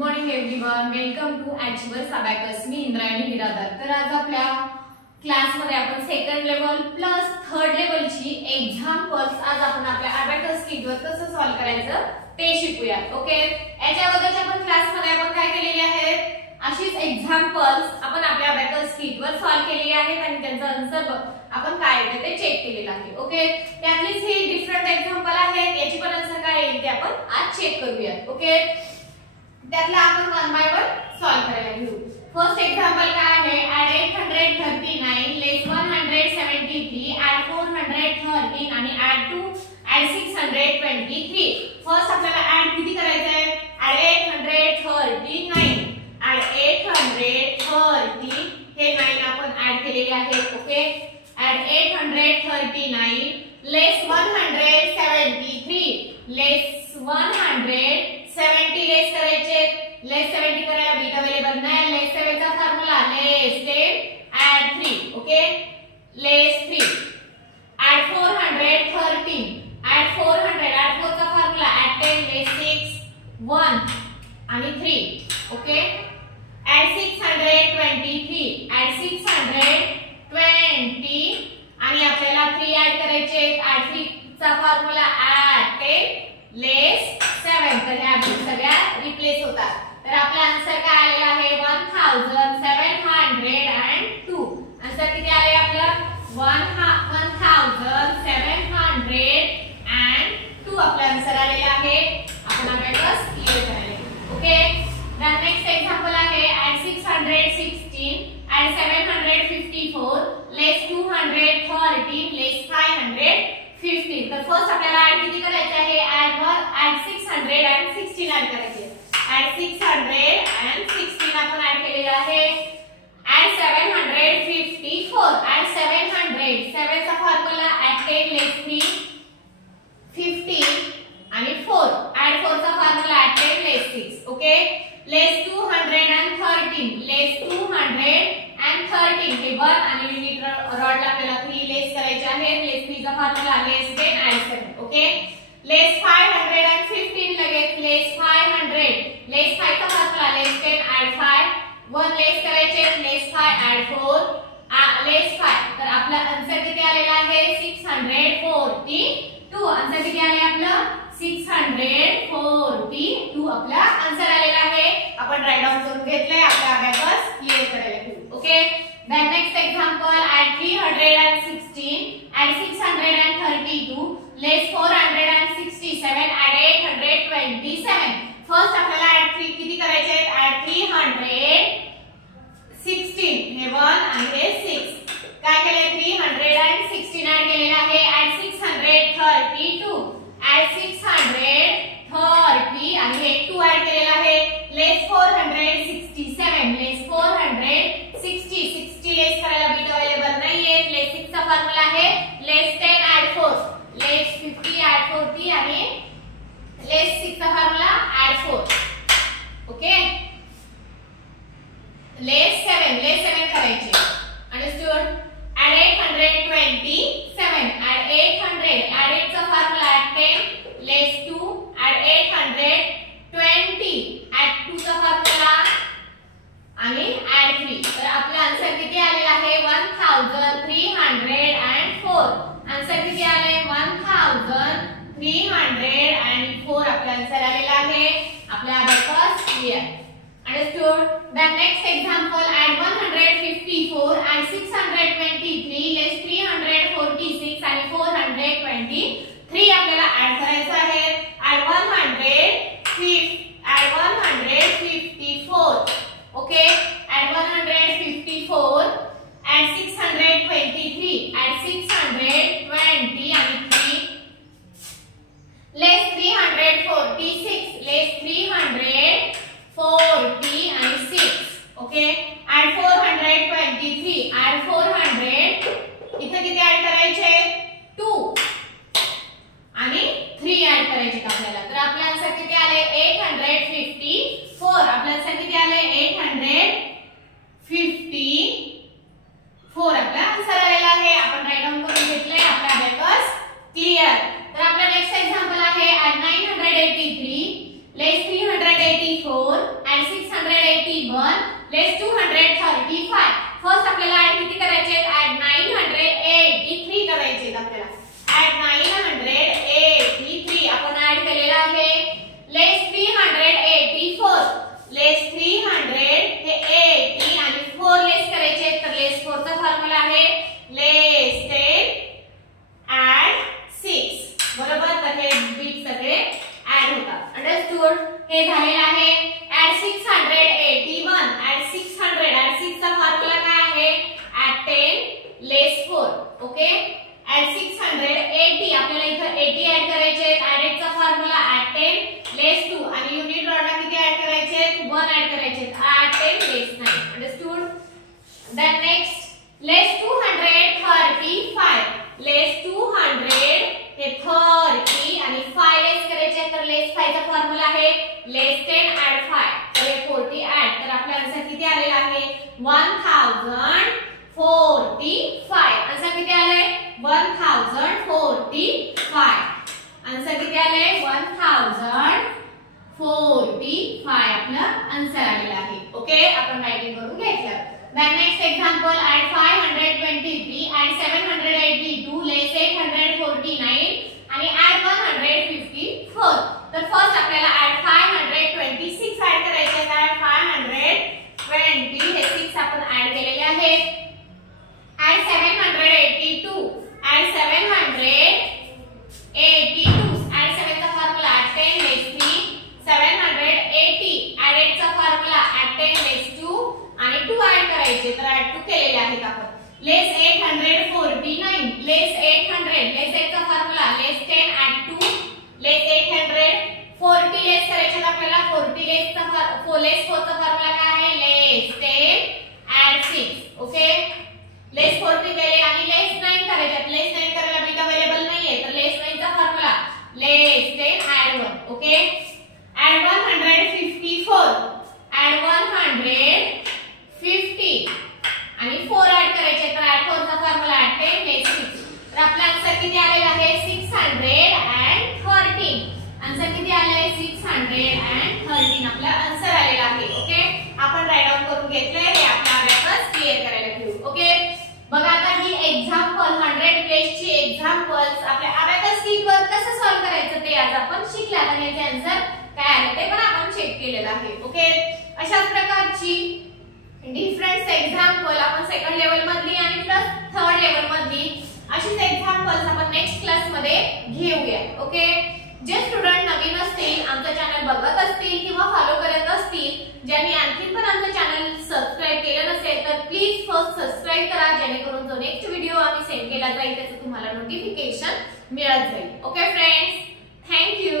Morning everyone, welcome to achievers abacus. मी इंद्रायणी बिरादर. तर आज आपल्या क्लासमध्ये आपण सेकंड लेवल प्लस थर्ड लेवलची एक्झाम्पल्स आज आपण आपल्या अबॅकस किटवर कसं सॉल्व्ह करायचं ते शिकूया. ओके, याच्या अगोदरच्या आपण क्लासमध्ये आपण काय केलेली आहे, अशीच एक्झाम्पल्स आपण आपल्या अबॅकस किटवर सॉल्व्ह केलेली आहेत आणि त्यांचा आन्सर आपण काय येते ते चेक केलेला आहे. ओके, त्यातलीच ही डिफरंट एक्झाम्पल आहेत, याची पण आन्सर काय येईल ते आपण आज चेक करूया. ओके, त्यातला आपण वन बाय वन सॉल्व्ह करायला घेऊ. फर्स्ट एक्झाम्पल काय आहे, ऍड 839 लेस 173, ऍड 413 आणि ऍड 623. फर्स्ट आपल्याला ऍड किती करायचं आहे, ऍड 839, ऍड 813 हे 9 आपण ऍड केलेले आहेत. ओके, ऍड 839 लेस 173, लेस 170 लेस करायचे. लेस 70 करायला बीट अवेलेबल नाही. लेस 7 चा फॉर्म्युला लेस 10 ऍड 3. ओके, लेस 3 ऍड 413, ऍड 400, ऍड 4 चा फॉर्म्युला ऍड 10 लेस 6 1 आणि 3. ओके, ऍड 623, ऍड 620 आणि आपल्याला 3 ऍड करायचे. ऍड 3 चा फॉर्म्युला ऍड 10 लेस 7. तर ह्या सगळ्या रिप्लेस होतात. तर आपला आन्सर काय आलेला आहे, 1702. आन्सर किती आले आपलं, 1702 आपला आन्सर आलेला आहे. आपण अबॅकस क्लिअर करायला. ओके, द नेक्स्ट एक्झाम्पल आहे, ऍड 616, ऍड 754 लेस 213 लेस 515. तर फर्स्ट आपल्याला ऍड किती करायचे आहे, ऍड 616 ऍड करायचे. ऍड 616 आपण ऍड केलेला आहे. ऍड 754, ऍड 700, 7 चा फॉर्म्युला ऍड 10 लेस 3 15 आणि 4, ऍड 4 चा फॉर्म्युला ऍड 10 लेस 6. ओके, लेस 213, लेस 213 हे 1 आणि युनिट रॉडला आपल्याला 3 लेस करायचे आहेत. लेस 3 चा फॉर्म्युला लेस 10 ऍड 7. ओके, लेस 515 लगेच लेस 500, लेस 5 चा फॉर्म्युला लेस 10 ऍड 5 1 लेस करायचे. लेस 5 ऍड 4 लेस 5. तर आपला आन्सर किती आलेला आहे, 642. आन्सर किती आले आपलं, 642 आपला आन्सर आलेला आहे. आपण राईट डाउन करून घेतलंय. आपला अबॅकस क्लिअर करायला घेऊ. Okay, the next example, add 316, add 632 less 467, add 827. First आपल्याला ऍड 3 किती करायचे आहेत, ऍड 316 हे 1 आणि हे 6. काय केले, 316 ऍड केलेला आहे. ऍड 632, ऍड 630 आणि हे 2 ऍड केलेला आहे. लेस 467, लेस 460 लेस करायला बीट अवेलेबल नाहीये. लेस 6 चा फॉर्म्युला आहे लेस 10 ऍड 4, लेस 50 ऍड 40 आणि लेस 6 चा फॉर्म्युला ऍड 4. ओके, लेस 7 करायचे. अंडरस्टूड. ऍड 827, ऍड 800, ऍड 8 चा फॉर्म्युला ऍड 10 लेस 2 ऍड 820, ऍड 2 चा फॉर्म्युला आणि ऍड 3. तर आपला आन्सर किती आलेला आहे, 1304. आन्सर किती आले, 1304 आपला आन्सर आलेला आहे. आपला abacus clear. Understood. The next example, add 154, add 623 less 346 आणि 423 आपल्याला ऍड करायचं आहे. Add 154. Okay, add 154, add 623, add 620 आणि 3 लेस 346, लेस 340 आणि 6. ओके, ऍड 423, ऍड 400, इथे किती ऍड करायचे, 2 आणि 3 ऍड करायचे आपल्याला. तर आपला आन्सर किती 235. फर्स्ट आपल्याला ऍड किती करायचे आहेत? ऍड 983 करायचे आहेत आपल्याला. ऍड 983 आपण ऍड केलेला आहे. लेस 384. लेस 300 हे 80 आणि 4 लेस करायचे आहेत. तर लेस 4 चा फॉर्म्युला आहे लेस 10 ऍड 6. बरोबर. तर हे बीट सगळे ऍड होतात. अंडरस्टूड. हे झालेलं आहे. ऍड 681. ऍड 600. ऍड 6 चा फॉर्म्युला काय आहे? ऍड 10 लेस 4. ओके. ऍड 680. आपल्याला इथे 80 ऍड करायचे आहेत. ऍड 8 चा फॉर्म्युला ऍड 10 लेस 2 आणि युनिट रॉडला किती ऍड करायचे आहेत? 1 ऍड करायचे आहेत. ऍड 10 लेस 9. अंडरस्टूड. देन नेक्स्ट लेस 235. लेस 200 हे 30 आणि 5 लेस करायचे तर लेस 5 चा फॉर्म्युला आहे लेस 10 ऍड 5. तर हे 40 ऍड. तर आपला आन्सर किती आलेला आहे? 1045. आन्सर किती आले? 1045. आन्सर किती आले? 1045 आपलं आन्सर आलेलं आहे. ओके. आपण रायटिंग करून घ्यायचं. Then next example, add 523, add 782, less 849 आणि add 154. तर फर्स्ट आपल्याला add 526 ऍड करायचे आहे. 520 हे 6 आपण ऍड केलेले आहेत. add 782, add 782, add 7 चा फॉर्म्युला add 10 less 3, 780, add 8 चा फॉर्म्युला add 10 less 2 आणि 2 ऍड करायचे. तर ऍड 2 केलेले आहेत आपण. लेस 849. लेस 800. लेस 8 चा फॉर्म्युला लेस 10 ऍड 2 लेस 800. 40 लेस करायचे आपल्याला. 40 लेस चा लेस 4 चा फॉर्म्युला काय आहे? लेस 10 ऍड 6. ओके. लेस 40 केले आणि लेस 9 करायचे. लेस 9 करायला बिट अवेलेबल नाहीये. तर लेस 9 चा फॉर्म्युला लेस 10 ऍड 1. ओके. ऍड 154. ऍड 150 आणि 4 ऍड करायचे. तर ऍड 4 चा फॉर्म्युला ऍड 10 लेस 6. तर आपला आन्सर किती आलेला आहे? 613. आन्सर किती आले? 613 आपला आन्सर आलेला आहे. ओके. आपण राईट डाऊन करून घेतलंय. हे आपल्या अभ्यास क्लिअर करायला घेऊ. ओके. बघा आता ही एक्झाम्पल 100 पेजची एक्झाम्पल्स आपल्या अबॅकस शीट वर कसं सॉल्व्ह करायचं ते आज आपण शिकला. आणि याचे आन्सर काय आले ते पण आपण चेक केलेलं आहे. ओके. अशाच प्रकारची डिफरंट एक्झाम्पल आपण सेकंड लेवल मधली आणि प्लस थर्ड लेवल मधली अशीच एक्झाम्पल्स आपण नेक्स्ट क्लास मध्ये घेऊया. ओके. जे स्टुडंट नवीन असतील, आमचं चॅनल बघत असतील किंवा फॉलो करत असतील, ज्यांनी आणखी पण आमचं चॅनल सबस्क्राइब केलं नसेल तर प्लीज फर्स्ट सबस्क्राइब करा, जेणेकरून जो नेक्स्ट व्हिडिओ आम्ही सेंड केला जाईल त्याचं तुम्हाला नोटिफिकेशन मिळत जाईल. Okay friends, thank you.